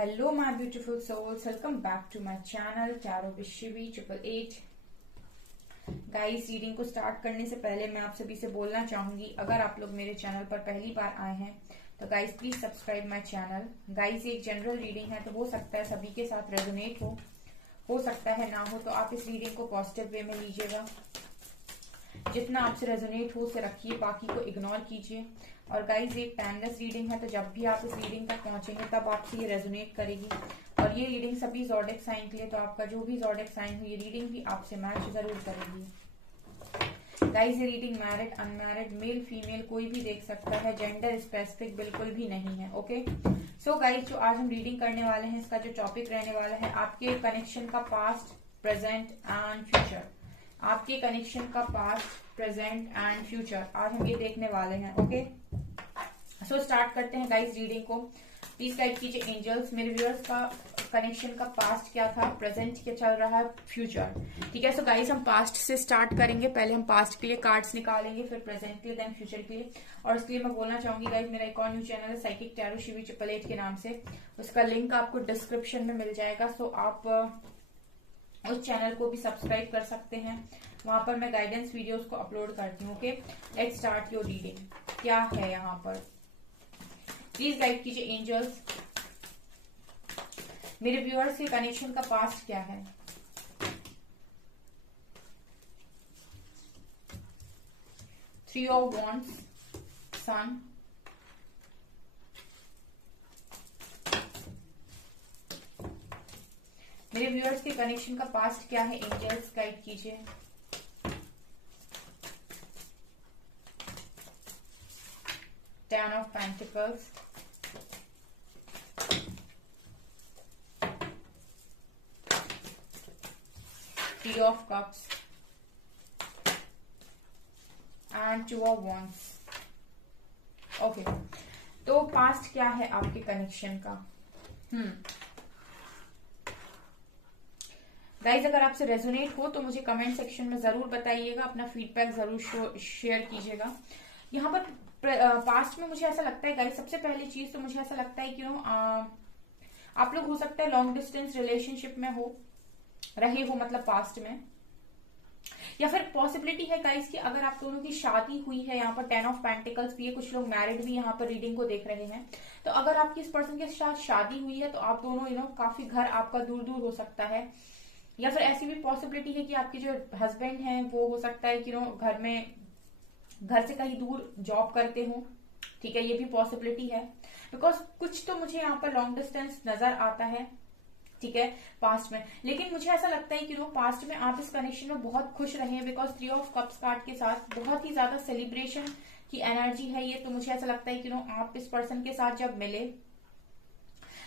Hello my beautiful souls, welcome back to my channel Tarot with Shivi 888। Guys, reading को start करने से पहले मैं आप सभी से बोलना चाहूंगी, अगर आप लोग मेरे चैनल पर पहली बार आए हैं तो guys please subscribe my channel. Guys, ये एक जनरल रीडिंग है तो हो सकता है सभी के साथ रेजोनेट हो सकता है ना हो, तो आप इस रीडिंग को पॉजिटिव वे में लीजिएगा। जितना आपसे रेजोनेट हो उसे रखिए, बाकी को इग्नोर कीजिए। और गाइज, एक टाइमलेस रीडिंग है तो जब भी आप इस रीडिंग तक पहुंचेंगे तब आपसे ये रेजोनेट करेगी। और ये रीडिंग सभी ज़ोडिएक साइन के लिए, तो आपका जो भी ज़ोडिएक साइन हो ये रीडिंग भी आपसे मैच जरूर करेगी। गाइज, ये reading married, unmarried, male female कोई भी देख सकता है, जेंडर स्पेसिफिक बिल्कुल भी नहीं है। ओके, सो गाइज, जो आज हम रीडिंग करने वाले हैं इसका जो टॉपिक रहने वाला है आपके कनेक्शन का पास्ट, प्रेजेंट एंड फ्यूचर। आपके कनेक्शन का पास्ट, प्रेजेंट एंड फ्यूचर आज हम ये देखने वाले हैं। ओके, सो स्टार्ट करते हैं गाइस रीडिंग को। प्लीज गाइड कीजिए एंजल्स, मेरे व्यूअर्स का कनेक्शन का पास्ट क्या था, प्रेजेंट क्या चल रहा है, फ्यूचर। ठीक है, सो गाइस हम पास्ट से स्टार्ट करेंगे। पहले हम पास्ट के लिए कार्ड्स निकालेंगे, फिर प्रेजेंट के लिए, देन फ्यूचर के लिए। और इसके लिए मैं बोलना चाहूंगी गाइस, मेरा एक और न्यू चैनल है साइकिक टैरो शिवी 888 के नाम से, उसका लिंक आपको डिस्क्रिप्शन में मिल जाएगा। सो आप उस चैनल को भी सब्सक्राइब कर सकते हैं, वहां पर मैं गाइडेंस वीडियोस को अपलोड करती हूँ। Okay, let's start your reading. क्या है यहाँ पर, प्लीज गाइड कीजिए एंजल्स, मेरे व्यूअर्स के कनेक्शन का पास्ट क्या है। थ्री ऑफ वॉन्ड्स, सन, मेरे व्यूअर्स के कनेक्शन का पास्ट क्या है, एंजल्स गाइड कीजिए। Ten of pentacles, three of cups and two of wands. Okay, तो पास्ट क्या है आपके कनेक्शन का। गाइज, अगर आपसे रेजोनेट हो तो मुझे कमेंट सेक्शन में जरूर बताइएगा, अपना फीडबैक जरूर शेयर कीजिएगा। यहाँ पर पास्ट में मुझे ऐसा लगता है गाइज, सबसे पहली चीज तो मुझे ऐसा लगता है कि आप लोग हो सकता है लॉन्ग डिस्टेंस रिलेशनशिप में रहे हो, मतलब पास्ट में, या फिर पॉसिबिलिटी है गाइज कि अगर आप दोनों की शादी हुई है। यहाँ पर 10 ऑफ पेंटिकल्स भी है, कुछ लोग मैरिड भी यहाँ पर रीडिंग को देख रहे हैं। तो अगर आपकी इस पर्सन के साथ शादी हुई है तो आप दोनों काफी घर आपका दूर दूर हो सकता है, या फिर ऐसी भी पॉसिबिलिटी है कि आपके जो हस्बैंड हैं वो हो सकता है कि घर से कहीं दूर जॉब करते हो। ठीक है, ये भी पॉसिबिलिटी है, बिकॉज कुछ तो मुझे यहाँ पर लॉन्ग डिस्टेंस नजर आता है। ठीक है, पास्ट में, लेकिन मुझे ऐसा लगता है कि पास्ट में आप इस कनेक्शन में बहुत खुश रहे, because three of cups card के साथ बहुत ही ज्यादा सेलिब्रेशन की एनर्जी है ये। तो मुझे ऐसा लगता है कि आप इस पर्सन के साथ जब मिले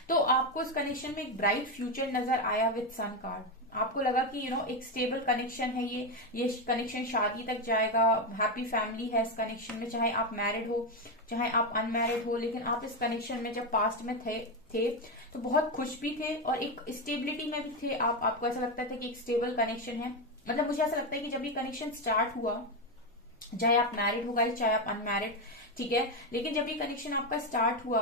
तो आपको इस कनेक्शन में एक ब्राइट फ्यूचर नजर आया विद सन कार्ड। आपको लगा कि एक स्टेबल कनेक्शन है ये कनेक्शन शादी तक जाएगा, हैप्पी फैमिली है इस कनेक्शन में, चाहे आप मैरिड हो चाहे आप अनमैरिड हो। लेकिन आप इस कनेक्शन में जब पास्ट में थे तो बहुत खुश भी थे और एक स्टेबिलिटी में भी थे। आपको ऐसा लगता था कि एक स्टेबल कनेक्शन है। मतलब मुझे ऐसा लगता है कि जब ये कनेक्शन स्टार्ट हुआ, चाहे आप मैरिड हो गए चाहे आप अनमैरिड, ठीक है, लेकिन जब ये कनेक्शन आपका स्टार्ट हुआ,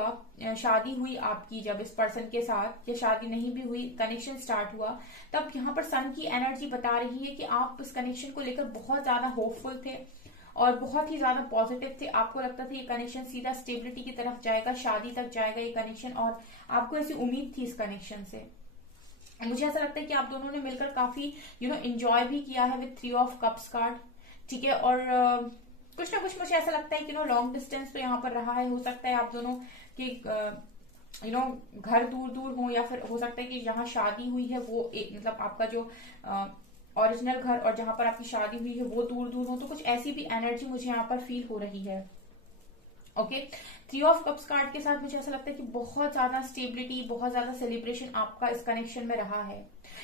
शादी हुई आपकी जब इस पर्सन के साथ, या शादी नहीं भी हुई, कनेक्शन स्टार्ट हुआ, तब यहाँ पर सन की एनर्जी बता रही है कि आप इस कनेक्शन को लेकर बहुत ज्यादा होपफुल थे और बहुत ही ज्यादा पॉजिटिव थे। आपको लगता था ये कनेक्शन सीधा स्टेबिलिटी की तरफ जाएगा, शादी तक जाएगा ये कनेक्शन, और आपको ऐसी उम्मीद थी इस कनेक्शन से। मुझे ऐसा लगता है कि आप दोनों ने मिलकर काफी एंजॉय भी किया है with three of cups card. ठीक है, और कुछ ना कुछ मुझे ऐसा लगता है कि लॉन्ग डिस्टेंस तो यहाँ पर रहा है। हो सकता है आप दोनों के घर दूर दूर हो, या फिर हो सकता है कि जहाँ शादी हुई है वो मतलब आपका जो ओरिजिनल घर और जहां पर आपकी शादी हुई है वो दूर दूर हो। तो कुछ ऐसी भी एनर्जी मुझे यहाँ पर फील हो रही है। Okay, three of cups card के साथ मुझे ऐसा लगता है कि बहुत ज्यादा स्टेबिलिटी, बहुत ज्यादा सेलिब्रेशन आपका इस कनेक्शन में रहा है।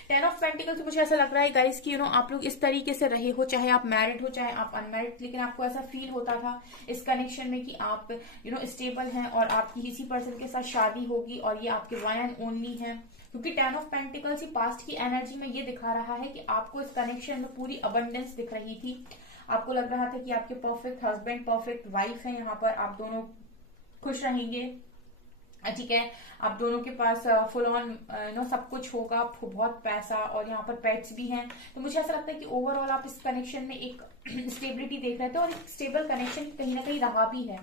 टेन ऑफ पेंटिकल्स मुझे ऐसा लग रहा है गाइस कि आप लोग इस तरीके से रहे हो, चाहे आप मैरिड हो चाहे आप अनमैरिड, लेकिन आपको ऐसा फील होता था इस कनेक्शन में कि आप स्टेबल हैं और आपकी इसी पर्सन के साथ शादी होगी और ये आपके वन एंड ओनली है। क्योंकि ten of pentacles he past की एनर्जी में ये दिखा रहा है कि आपको इस कनेक्शन में पूरी अबंडेंस दिख रही थी। आपको लग रहा था कि आपके परफेक्ट हस्बैंड, परफेक्ट वाइफ है, यहाँ पर आप दोनों खुश रहेंगे। ठीक है, आप दोनों के पास फुल ऑन सब कुछ होगा, बहुत पैसा, और यहाँ पर पेट्स भी हैं। तो मुझे ऐसा लगता है कि ओवरऑल आप इस कनेक्शन में एक स्टेबिलिटी देख रहे थे, और एक स्टेबल कनेक्शन कहीं ना कहीं रहा भी है।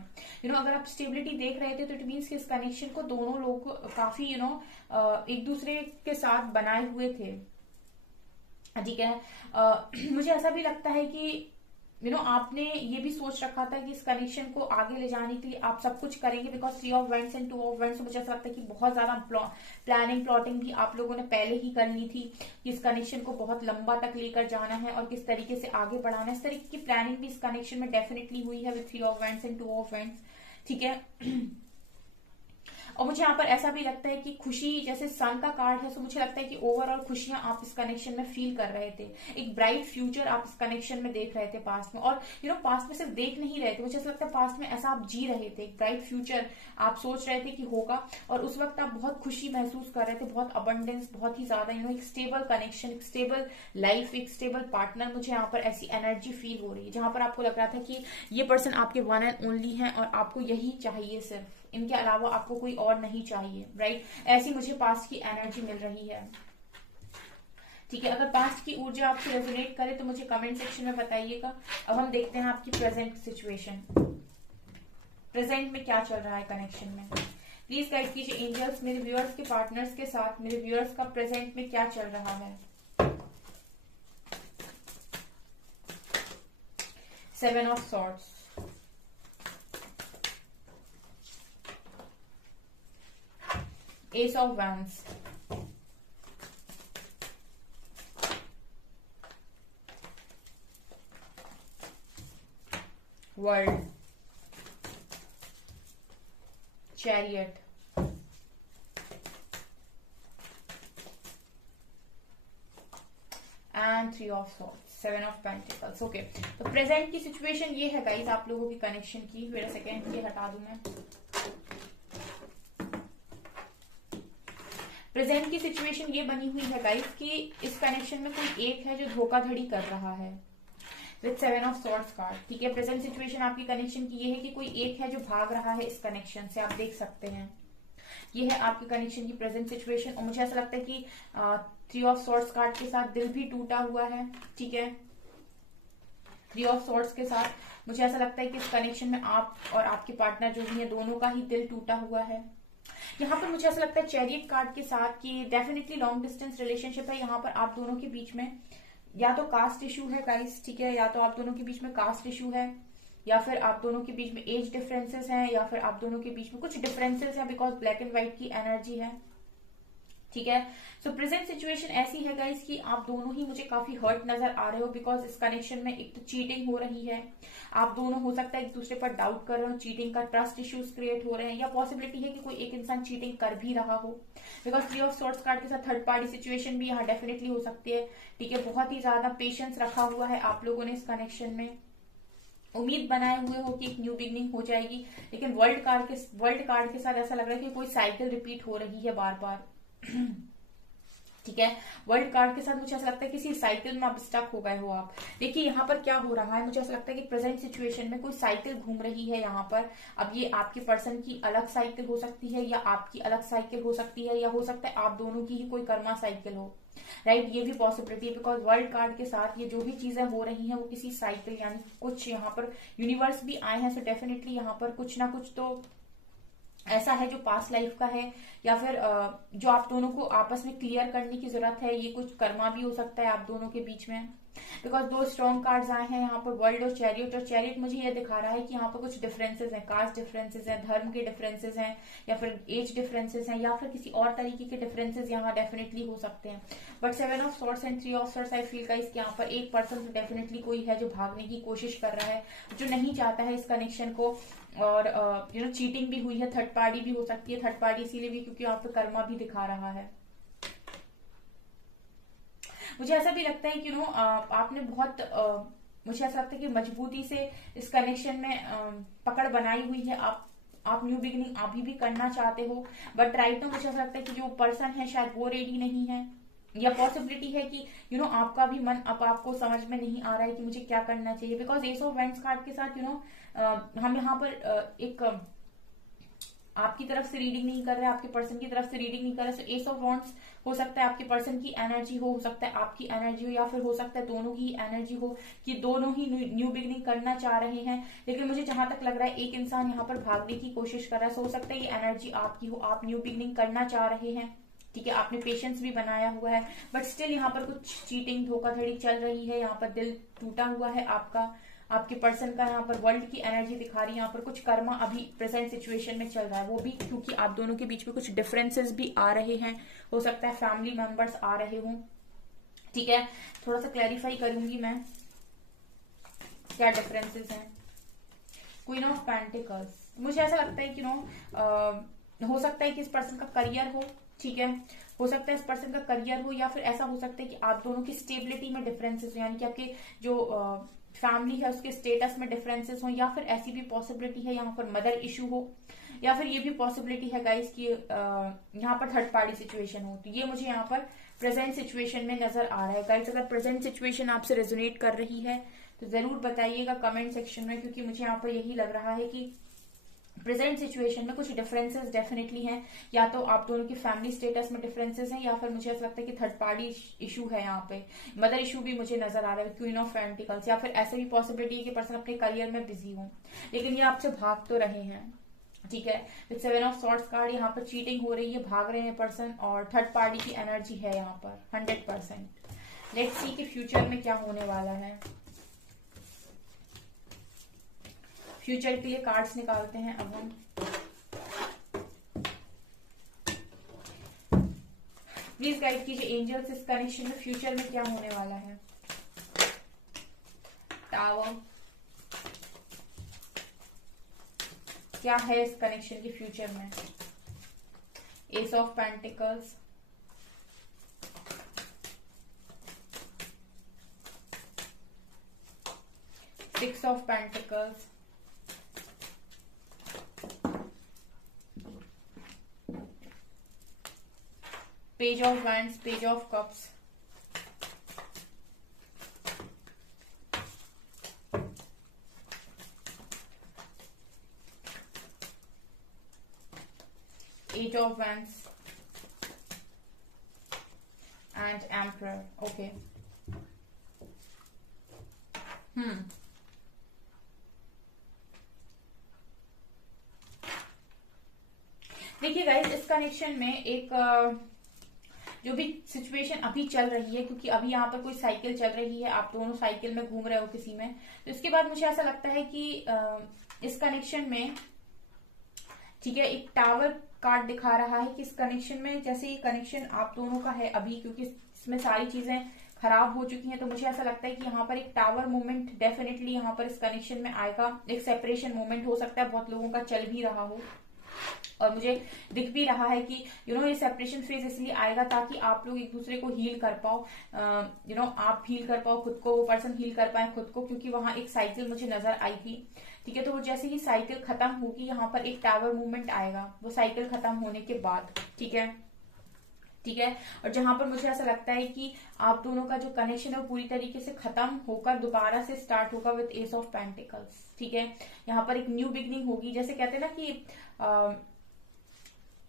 अगर आप स्टेबिलिटी देख रहे थे तो इट मीन्स कि इस कनेक्शन को दोनों लोग काफी एक दूसरे के साथ बनाए हुए थे। ठीक है, मुझे ऐसा भी लगता है कि आपने ये भी सोच रखा था कि इस कनेक्शन को आगे ले जाने के लिए आप सब कुछ करेंगे, because 3 of vents and 2 of vents. मुझे ऐसा लगता है कि बहुत ज्यादा प्लानिंग प्लॉटिंग भी आप लोगों ने पहले ही कर ली थी कि इस कनेक्शन को बहुत लंबा तक लेकर जाना है और किस तरीके से आगे बढ़ाना है। इस तरीके की प्लानिंग भी इस कनेक्शन में डेफिनेटली हुई है with 3 of vents and 2 of vents. ठीक है, और मुझे यहाँ पर ऐसा भी लगता है कि खुशी, जैसे सन का कार्ड है, तो मुझे लगता है कि ओवरऑल खुशियां आप इस कनेक्शन में फील कर रहे थे। एक ब्राइट फ्यूचर आप इस कनेक्शन में देख रहे थे पास्ट में, और पास्ट में सिर्फ देख नहीं रहे थे, मुझे ऐसा लगता है पास्ट में ऐसा आप जी रहे थे, एक ब्राइट फ्यूचर आप सोच रहे थे कि होगा, और उस वक्त आप बहुत खुशी महसूस कर रहे थे, बहुत अबंडेंस, बहुत ही ज्यादा एक स्टेबल कनेक्शन, एक स्टेबल लाइफ, एक स्टेबल पार्टनर। मुझे यहाँ पर ऐसी एनर्जी फील हो रही है जहां पर आपको लग रहा था कि ये पर्सन आपके वन एंड ओनली है और आपको यही चाहिए, सिर्फ इनके अलावा आपको कोई और नहीं चाहिए। राइट, ऐसी मुझे पास्ट की एनर्जी मिल रही है। ठीक है, अगर पास्ट की ऊर्जा आपसे रेजोनेट करे तो मुझे कमेंट सेक्शन में बताइएगा। अब हम देखते हैं आपकी प्रेजेंट सिचुएशन, प्रेजेंट में क्या चल रहा है कनेक्शन में। प्लीज गाइड कीजिए एंजल्स, मेरे व्यूअर्स के पार्टनर्स के साथ मेरे व्यूअर्स का प्रेजेंट में क्या चल रहा है। 7 of swords, Ace of Wands, World, Chariot, and 3 of Swords, 7 of Pentacles। Okay, तो प्रेजेंट की सिचुएशन ये है गाइज आप लोगों की कनेक्शन की। वेट अ सेकेंड, ये हटा दूं मैं। प्रेजेंट की सिचुएशन ये बनी हुई है गाइस कि इस कनेक्शन में कोई एक है जो धोखाधड़ी कर रहा है विद 7 ऑफ सॉर्ड्स कार्ड। ठीक है, प्रेजेंट सिचुएशन आपकी कनेक्शन की ये है कि कोई एक है जो भाग रहा है इस कनेक्शन से, आप देख सकते हैं। ये है आपकी कनेक्शन की प्रेजेंट सिचुएशन, और मुझे ऐसा लगता है कि 3 ऑफ सॉर्ड्स कार्ड के साथ दिल भी टूटा हुआ है। ठीक है, 3 ऑफ सॉर्ड्स के साथ मुझे ऐसा लगता है कि इस कनेक्शन में आप और आपके पार्टनर जो भी है दोनों का ही दिल टूटा हुआ है। यहाँ पर मुझे ऐसा लगता है चैरियट कार्ड के साथ कि डेफिनेटली लॉन्ग डिस्टेंस रिलेशनशिप है। यहाँ पर आप दोनों के बीच में या तो कास्ट इशू है गाइस, ठीक है, या तो आप दोनों के बीच में कास्ट इशू है, या फिर आप दोनों के बीच में एज डिफरेंसेस हैं, या फिर आप दोनों के बीच में कुछ डिफरेंसेस हैं, बिकॉज ब्लैक एंड व्हाइट की एनर्जी है। ठीक है, सो प्रेजेंट सिचुएशन ऐसी है गाइस कि आप दोनों ही मुझे काफी हर्ट नजर आ रहे हो, बिकॉज इस कनेक्शन में एक तो चीटिंग हो रही है, आप दोनों हो सकता है एक दूसरे पर डाउट कर रहे हो, चीटिंग का ट्रस्ट इश्यूज क्रिएट हो रहे हैं, या पॉसिबिलिटी है कि कोई एक इंसान चीटिंग कर भी रहा हो, बिकॉज 3 ऑफ सॉर्ड्स कार्ड के साथ थर्ड पार्टी सिचुएशन भी यहाँ डेफिनेटली हो सकती है। ठीक है, बहुत ही ज्यादा पेशेंस रखा हुआ है आप लोगों ने इस कनेक्शन में, उम्मीद बनाए हुए हो कि एक न्यू बिगनिंग हो जाएगी, लेकिन वर्ल्ड कार्ड के साथ ऐसा लग रहा है कि कोई साइकिल रिपीट हो रही है बार बार। ठीक है, वर्ल्ड कार्ड के साथ मुझे ऐसा लगता है किसी साइकिल में आप स्टक हो गए हो आप। देखिए यहाँ पर क्या हो रहा है, मुझे ऐसा लगता है कि प्रेजेंट सिचुएशन में कोई साइकिल घूम रही है यहाँ पर। अब ये आपके पर्सन की अलग साइकिल हो सकती है, या आपकी अलग साइकिल हो सकती है, या हो सकता है आप दोनों की ही कोई कर्मा साइकिल हो। राइट, ये भी पॉसिबिलिटी है, बिकॉज वर्ल्ड कार्ड के साथ ये जो भी चीजें हो रही हैं वो किसी साइकिल यानी कुछ यहाँ पर यूनिवर्स भी आए हैं, सो डेफिनेटली यहाँ पर कुछ ना कुछ तो ऐसा है जो पास्ट लाइफ का है, या फिर जो आप दोनों को आपस में क्लियर करने की जरूरत है। ये कुछ कर्मा भी हो सकता है आप दोनों के बीच में, बिकॉज 2 स्ट्रॉन्ग कार्ड्स आए हैं यहाँ पर, वर्ल्ड और चैरियट मुझे ये दिखा रहा है कि यहाँ पर कुछ डिफरेंसेस हैं, कास्ट डिफरेंसेस हैं, धर्म के डिफरेंसेस हैं, या फिर एज डिफरेंसेस हैं, या फिर किसी और तरीके के डिफरेंसेस यहाँ डेफिनेटली हो सकते हैं। But 7 of swords and 3 of swords I feel guys कि यहाँ पर एक पर्सन तो डेफिनेटली कोई है जो भागने की कोशिश कर रहा है, जो नहीं चाहता है इस कनेक्शन को, और चीटिंग भी हुई है, थर्ड पार्टी भी हो सकती है, थर्ड पार्टी इसीलिए भी क्योंकि यहाँ पे कर्मा भी दिखा रहा है। मुझे ऐसा भी लगता है कि आपने बहुत मुझे ऐसा लगता है कि मजबूती से इस कनेक्शन में पकड़ बनाई हुई है। आप न्यू बिगिनिंग अभी भी करना चाहते हो, बट राइट नाउ मुझे ऐसा लगता है कि जो पर्सन है शायद वो रेडी नहीं है, या पॉसिबिलिटी है कि आपका भी मन अब आपको समझ में नहीं आ रहा है कि मुझे क्या करना चाहिए, because S of vents card के साथ हम यहाँ पर एक आपकी तरफ से रीडिंग नहीं कर रहा है, आपके पर्सन की तरफ से रीडिंग नहीं कर रहा है। सो एस ऑफ वॉन्ड्स हो सकता है आपके पर्सन की एनर्जी हो सकता है आपकी एनर्जी हो, या फिर हो सकता है दोनों की एनर्जी हो कि दोनों ही न्यू बिगनिंग करना चाह रहे हैं। लेकिन मुझे जहां तक लग रहा है एक इंसान यहाँ पर भागने की कोशिश कर रहा है। सो हो सकता है ये एनर्जी आपकी हो, आप न्यू बिगनिंग करना चाह रहे हैं, ठीक है, आपने पेशेंस भी बनाया हुआ है, बट स्टिल यहाँ पर कुछ चीटिंग धोखाधड़ी चल रही है, यहाँ पर दिल टूटा हुआ है आपका, आपके पर्सन का। यहाँ पर वर्ल्ड की एनर्जी दिखा रही है, यहाँ पर कुछ कर्मा अभी प्रेजेंट सिचुएशन में चल रहा है, वो भी क्योंकि आप दोनों के बीच में कुछ डिफरेंसेस भी आ रहे हैं, हो सकता है फैमिली मेंबर्स आ रहे हों, ठीक है। थोड़ा सा क्लैरिफाई करूंगी मैं क्या डिफरेंसेस हैं। क्वीन ऑफ पेंटिकल्स, मुझे ऐसा लगता है कि हो सकता है कि इस पर्सन का करियर हो, ठीक है, हो सकता है इस पर्सन का करियर हो, या फिर ऐसा हो सकता है कि आप दोनों की स्टेबिलिटी में डिफरेंसेस हो, यानी कि आपके जो फैमिली है उसके स्टेटस में डिफरेंसेस हो, या फिर ऐसी भी पॉसिबिलिटी है यहाँ पर मदर इशू हो, या फिर ये भी पॉसिबिलिटी है गाइस कि यहाँ पर थर्ड पार्टी सिचुएशन हो। तो ये मुझे यहाँ पर प्रेजेंट सिचुएशन में नजर आ रहा है गाइस। अगर प्रेजेंट सिचुएशन आपसे रेजोनेट कर रही है तो जरूर बताइएगा कमेंट सेक्शन में, क्योंकि मुझे यहाँ पर यही लग रहा है कि प्रेजेंट सिचुएशन में कुछ डिफरेंसेस डेफिनेटली हैं, या तो आप दोनों की फैमिली स्टेटस में डिफरेंसेस हैं, या फिर मुझे ऐसा लगता है कि थर्ड पार्टी इशू है, यहाँ पे मदर इशू भी मुझे नजर आ रहा है क्वीन ऑफ पेंटिकल्स, या फिर ऐसे भी पॉसिबिलिटी है कि पर्सन अपने करियर में बिजी हो लेकिन ये आपसे भाग तो रहे हैं, ठीक है। विद 7 ऑफ सॉर्ड्स कार्ड यहाँ पर चीटिंग हो रही है, भाग रहे हैं पर्सन, और थर्ड पार्टी की एनर्जी है यहाँ पर 100%। लेट्स सी कि फ्यूचर में क्या होने वाला है। फ्यूचर के लिए कार्ड्स निकालते हैं अब हम। प्लीज गाइड कीजिए एंजल्स, इस कनेक्शन में फ्यूचर में क्या होने वाला है। टावर, क्या है इस कनेक्शन के फ्यूचर में। Ace of pentacles, six of pentacles, page of wands, page of cups, eight of wands and emperor. Okay, देखिए गाइस, इस कनेक्शन में एक जो भी सिचुएशन अभी चल रही है, क्योंकि अभी यहाँ पर कोई साइकिल चल रही है, आप दोनों साइकिल में घूम रहे हो किसी में, तो इसके बाद मुझे ऐसा लगता है कि इस कनेक्शन में, ठीक है, एक टावर कार्ड दिखा रहा है कि इस कनेक्शन में, जैसे ये कनेक्शन आप दोनों का है अभी, क्योंकि इसमें सारी चीजें खराब हो चुकी हैं, तो मुझे ऐसा लगता है कि यहाँ पर एक टावर मूवमेंट डेफिनेटली यहाँ पर इस कनेक्शन में आएगा। एक सेपरेशन मूवमेंट हो सकता है, बहुत लोगों का चल भी रहा हो, और मुझे दिख भी रहा है कि ये सेपरेशन फेज इसलिए आएगा ताकि आप लोग एक दूसरे को हील कर पाओ, आप हील कर पाओ खुद को, वो पर्सन हील कर पाए खुद को, क्योंकि वहां एक साइकिल मुझे नजर आई थी, ठीक है। तो वो जैसे ही साइकिल खत्म होगी, यहाँ पर एक टावर मूवमेंट आएगा वो साइकिल खत्म होने के बाद, ठीक है, ठीक है। और जहां पर मुझे ऐसा लगता है कि आप दोनों का जो कनेक्शन है वो पूरी तरीके से खत्म होकर दोबारा से स्टार्ट होगा विद एस ऑफ पेंटिकल्स, ठीक है। यहाँ पर एक न्यू बिगनिंग होगी, जैसे कहते हैं ना कि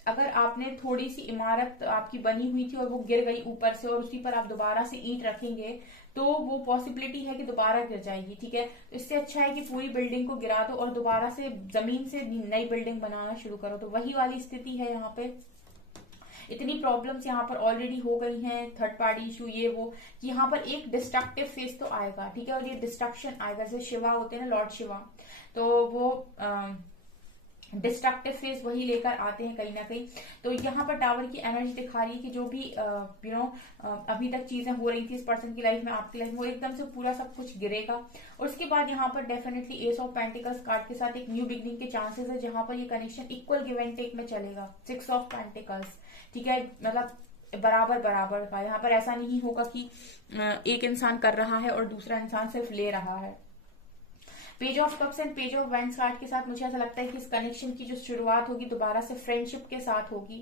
अगर आपने थोड़ी सी इमारत आपकी बनी हुई थी और वो गिर गई ऊपर से, और उसी पर आप दोबारा से ईंट रखेंगे तो वो पॉसिबिलिटी है कि दोबारा गिर जाएगी, ठीक है। तो इससे अच्छा है कि पूरी बिल्डिंग को गिरा दो और दोबारा से जमीन से नई बिल्डिंग बनाना शुरू करो। तो वही वाली स्थिति है यहाँ पे। इतनी प्रॉब्लम्स यहाँ पर ऑलरेडी हो गई हैं, थर्ड पार्टी इशू ये वो, कि यहाँ पर एक डिस्ट्रक्टिव फेज तो आएगा, ठीक है। और ये डिस्ट्रक्शन आएगा, जैसे शिवा होते हैं ना, लॉर्ड शिवा, तो वो डिस्ट्रक्टिव फेज वही लेकर आते हैं कहीं ना कहीं। तो यहाँ पर टावर की एनर्जी दिखा रही है कि जो भी अभी तक चीजें हो रही थी इस पर्सन की लाइफ में, आपकी लाइफ में, वो एकदम से पूरा सब कुछ गिरेगा। और उसके बाद यहाँ पर definitely S of pentacles card के साथ एक न्यू बिगनिंग के चांसेस है, जहां पर ये connection equal give and take में चलेगा। सिक्स ऑफ पेंटिकल्स, ठीक है, मतलब बराबर बराबर का। यहाँ पर ऐसा नहीं होगा कि एक इंसान कर रहा है और दूसरा इंसान सिर्फ ले रहा है। Page of cups and page of wands card के साथ मुझे ऐसा लगता है कि इस कनेक्शन की जो शुरुआत होगी दोबारा से फ्रेंडशिप के साथ होगी,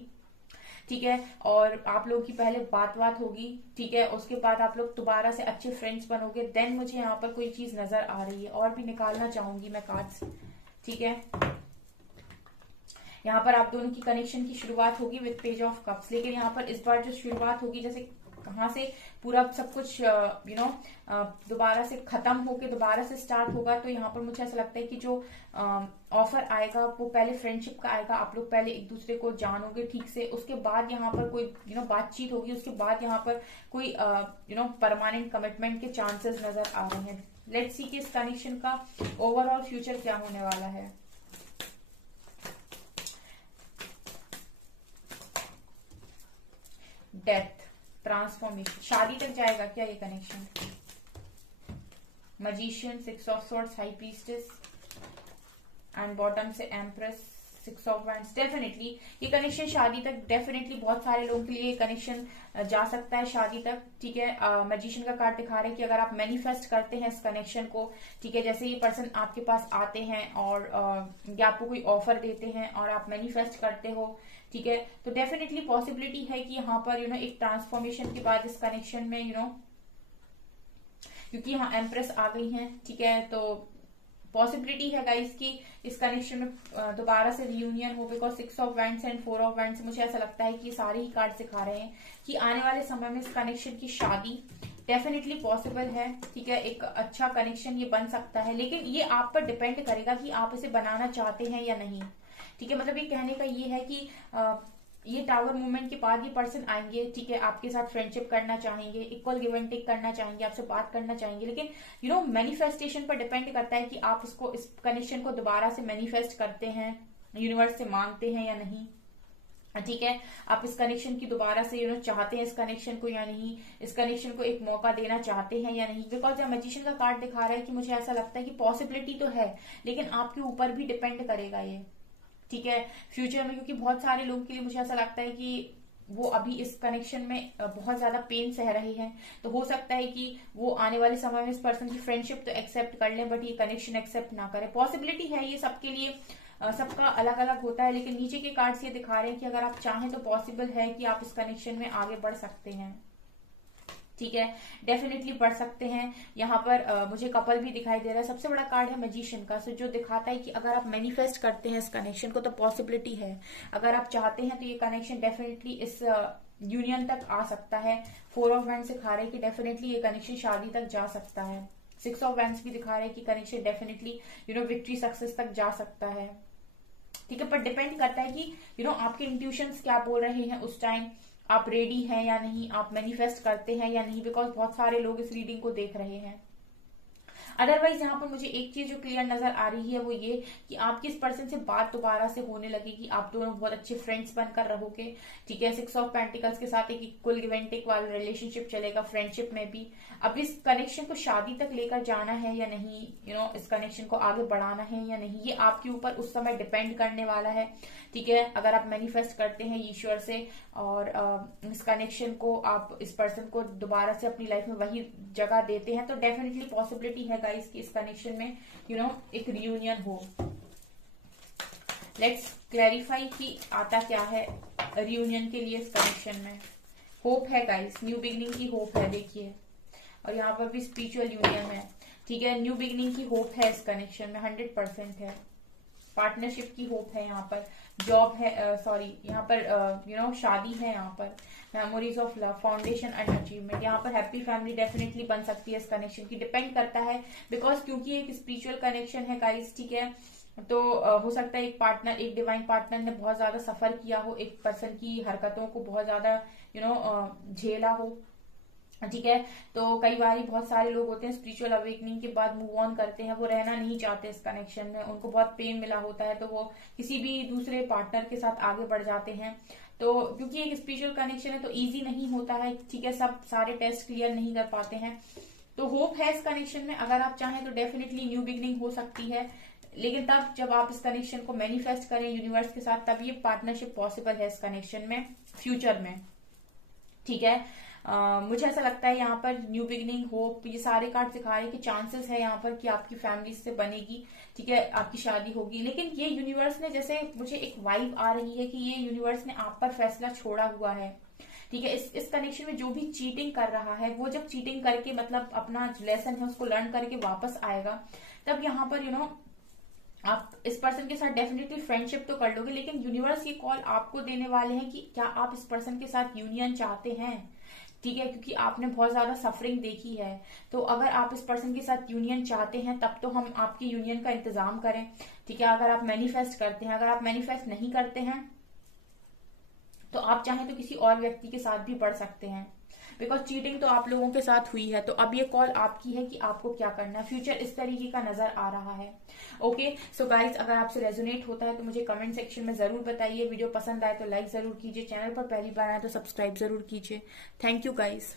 ठीक है। और आप लोगों की पहले बात होगी, ठीक है, उसके बाद आप लोग दोबारा से अच्छे फ्रेंड्स बनोगे। देन मुझे यहाँ पर कोई चीज नजर आ रही है, और भी निकालना चाहूंगी मैं कार्ड्स, ठीक है। यहाँ पर आप दोनों की कनेक्शन की शुरुआत होगी विद पेज ऑफ कप्स, लेकिन यहाँ पर इस बार जो शुरुआत होगी जैसे कहाँ से पूरा सब कुछ दोबारा से खत्म होके दोबारा से स्टार्ट होगा, तो यहाँ पर मुझे ऐसा लगता है कि जो ऑफर आएगा वो पहले फ्रेंडशिप का आएगा, आप लोग पहले एक दूसरे को जानोगे ठीक से, उसके बाद यहाँ पर कोई बातचीत होगी, उसके बाद यहाँ पर कोई परमानेंट कमिटमेंट के चांसेस नजर आ रहे हैं। लेट्स सी कि इस कनेक्शन का ओवरऑल फ्यूचर क्या होने वाला है। डेथ, ट्रांसफॉर्मेशन, शादी तक जाएगा क्या ये connection? Magician, 6 of swords, high priestess and bottom से एम्प्रेस, 6 ऑफ वैंड्स। डेफिनेटली ये कनेक्शन शादी तक, डेफिनेटली बहुत सारे लोगों के लिए ये कनेक्शन जा सकता है शादी तक, ठीक है। मैजिशियन का कार्ड दिखा रहा है कि अगर आप मैनिफेस्ट करते हैं इस कनेक्शन को, ठीक है, जैसे ये पर्सन आपके पास आते हैं और या आपको कोई ऑफर देते हैं और आप मैनिफेस्ट करते हो, ठीक है, तो डेफिनेटली पॉसिबिलिटी है कि यहाँ पर एक ट्रांसफॉर्मेशन के बाद इस कनेक्शन में क्योंकि यहाँ एम्प्रेस आ गई हैं, ठीक है, तो पॉसिबिलिटी है गाइस कि इस कनेक्शन में दोबारा से रियूनियन हो, because 6 of wands and 4 of wands मुझे ऐसा लगता है कि सारे ही कार्ड सिखा रहे हैं कि आने वाले समय में इस कनेक्शन की शादी डेफिनेटली पॉसिबल है, ठीक है, एक अच्छा कनेक्शन ये बन सकता है, लेकिन ये आप पर डिपेंड करेगा कि आप इसे बनाना चाहते हैं या नहीं, ठीक है। मतलब ये कहने का ये है कि ये टावर मूवमेंट के बाद ये पर्सन आएंगे, ठीक है, आपके साथ फ्रेंडशिप करना चाहेंगे, इक्वल गिव एंड टेक करना चाहेंगे, आपसे बात करना चाहेंगे, लेकिन मैनिफेस्टेशन पर डिपेंड करता है कि आप इसको, इस कनेक्शन को दोबारा से मैनिफेस्ट करते हैं, यूनिवर्स से मांगते हैं या नहीं, ठीक है, आप इस कनेक्शन की दोबारा से चाहते हैं इस कनेक्शन को या नहीं, इस कनेक्शन को एक मौका देना चाहते हैं या नहीं, बिकॉज जब मैजिशियन का कार्ड दिखा रहा है कि मुझे ऐसा लगता है कि पॉसिबिलिटी तो है, लेकिन आपके ऊपर भी डिपेंड करेगा ये, ठीक है, फ्यूचर में, क्योंकि बहुत सारे लोगों के लिए मुझे ऐसा लगता है कि वो अभी इस कनेक्शन में बहुत ज्यादा पेन सह रहे हैं, तो हो सकता है कि वो आने वाले समय में इस पर्सन की फ्रेंडशिप तो एक्सेप्ट कर लें बट ये कनेक्शन एक्सेप्ट ना करें, पॉसिबिलिटी है, ये सबके लिए सबका अलग अलग होता है, लेकिन नीचे के कार्ड्स ये दिखा रहे हैं कि अगर आप चाहें तो पॉसिबल है कि आप इस कनेक्शन में आगे बढ़ सकते हैं, ठीक है, डेफिनेटली बढ़ सकते हैं। यहाँ पर मुझे कपल भी दिखाई दे रहा है, सबसे बड़ा कार्ड है मैजिशियन का, जो दिखाता है कि अगर आप मैनिफेस्ट करते हैं इस कनेक्शन को तो पॉसिबिलिटी है, अगर आप चाहते हैं तो ये कनेक्शन डेफिनेटली इस यूनियन तक आ सकता है। 4 ऑफ वैंड्स दिखा रहे हैं कि डेफिनेटली ये कनेक्शन शादी तक जा सकता है। 6 ऑफ वैंड्स भी दिखा रहे हैं कि कनेक्शन डेफिनेटली विक्ट्री सक्सेस तक जा सकता है, ठीक है, पर डिपेंड करता है कि आपके इंट्यूशंस क्या बोल रहे हैं उस टाइम, आप रेडी हैं या नहीं, आप मैनिफेस्ट करते हैं या नहीं, बिकॉज बहुत सारे लोग इस रीडिंग को देख रहे हैं। अदरवाइज यहाँ पर मुझे एक चीज जो क्लियर नजर आ रही है वो ये कि आपकी इस पर्सन से बात दोबारा से होने लगेगी, आप दोनों बहुत अच्छे फ्रेंड्स बनकर रहोगे, ठीक है। 6 ऑफ पेंटिकल्स के साथ एक इक्वल गिव एंड टेक वाला रिलेशनशिप चलेगा, फ्रेंडशिप में भी। अब इस कनेक्शन को शादी तक लेकर जाना है या नहीं, इस कनेक्शन को आगे बढ़ाना है या नहीं, ये आपके ऊपर उस समय डिपेंड करने वाला है, ठीक है। अगर आप मैनिफेस्ट करते हैं ईश्वर से और इस कनेक्शन को, आप इस पर्सन को दोबारा से अपनी लाइफ में वही जगह देते हैं, तो डेफिनेटली पॉसिबिलिटी है गाइस कि इस कनेक्शन में एक रियूनियन हो। लेट्स क्लैरिफाई कि आता क्या है रियूनियन के लिए इस कनेक्शन में। होप है गाइस, न्यू बिगनिंग की होप है, देखिए, और यहाँ पर भी स्पिरिचुअल यूनियन है, ठीक है, न्यू बिगनिंग की होप है इस कनेक्शन में, 100% है। पार्टनरशिप की होप है यहाँ पर, जॉब है, यहाँ पर शादी है, यहाँ पर memories of love, foundation and achievement, यहाँ पर हैप्पी फैमिली डेफिनेटली बन सकती है इस कनेक्शन की, डिपेंड करता है, बिकॉज क्योंकि एक स्पिरिचुअल कनेक्शन है गाइस, ठीक है, तो हो सकता है एक पार्टनर, एक डिवाइन पार्टनर ने बहुत ज्यादा सफर किया हो, एक पर्सन की हरकतों को बहुत ज्यादा झेला हो, ठीक है, तो कई बार बहुत सारे लोग होते हैं स्पिरिचुअल अवेकनिंग के बाद मूव ऑन करते हैं, वो रहना नहीं चाहते इस कनेक्शन में, उनको बहुत पेन मिला होता है, तो वो किसी भी दूसरे पार्टनर के साथ आगे बढ़ जाते हैं। तो क्योंकि एक स्पिरिचुअल कनेक्शन है तो इजी नहीं होता है, ठीक है, सब सारे टेस्ट क्लियर नहीं कर पाते हैं, तो होप है इस कनेक्शन में। अगर आप चाहें तो डेफिनेटली न्यू बिगनिंग हो सकती है, लेकिन तब जब आप इस कनेक्शन को मैनिफेस्ट करें यूनिवर्स के साथ, तब ये पार्टनरशिप पॉसिबल है इस कनेक्शन में फ्यूचर में, ठीक है। मुझे ऐसा लगता है यहाँ पर न्यू बिगनिंग, होप, ये सारे कार्ड दिखा रहे हैं कि चांसेस है यहाँ पर कि आपकी फैमिली से बनेगी, ठीक है, आपकी शादी होगी, लेकिन ये यूनिवर्स ने, जैसे मुझे एक वाइब आ रही है कि ये यूनिवर्स ने आप पर फैसला छोड़ा हुआ है, ठीक है। इस कनेक्शन में जो भी चीटिंग कर रहा है, वो जब चीटिंग करके मतलब अपना लेसन है उसको लर्न करके वापस आएगा, तब यहाँ पर आप इस पर्सन के साथ डेफिनेटली फ्रेंडशिप तो कर लोगे, लेकिन यूनिवर्स ये कॉल आपको देने वाले हैं कि क्या आप इस पर्सन के साथ यूनियन चाहते हैं। ठीक है, क्योंकि आपने बहुत ज्यादा सफरिंग देखी है, तो अगर आप इस पर्सन के साथ यूनियन चाहते हैं तब तो हम आपकी यूनियन का इंतजाम करें। ठीक है, अगर आप मैनिफेस्ट करते हैं, अगर आप मैनिफेस्ट नहीं करते हैं तो आप चाहें तो किसी और व्यक्ति के साथ भी बढ़ सकते हैं, बिकॉज चीटिंग तो आप लोगों के साथ हुई है। तो अब ये कॉल आपकी है कि आपको क्या करना है। फ्यूचर इस तरीके का नजर आ रहा है। ओके, सो गाइज, अगर आपसे रेजोनेट होता है तो मुझे कमेंट सेक्शन में जरूर बताइए। वीडियो पसंद आए तो लाइक जरूर कीजिए, चैनल पर पहली बार आए तो सब्सक्राइब जरूर कीजिए। Thank you guys.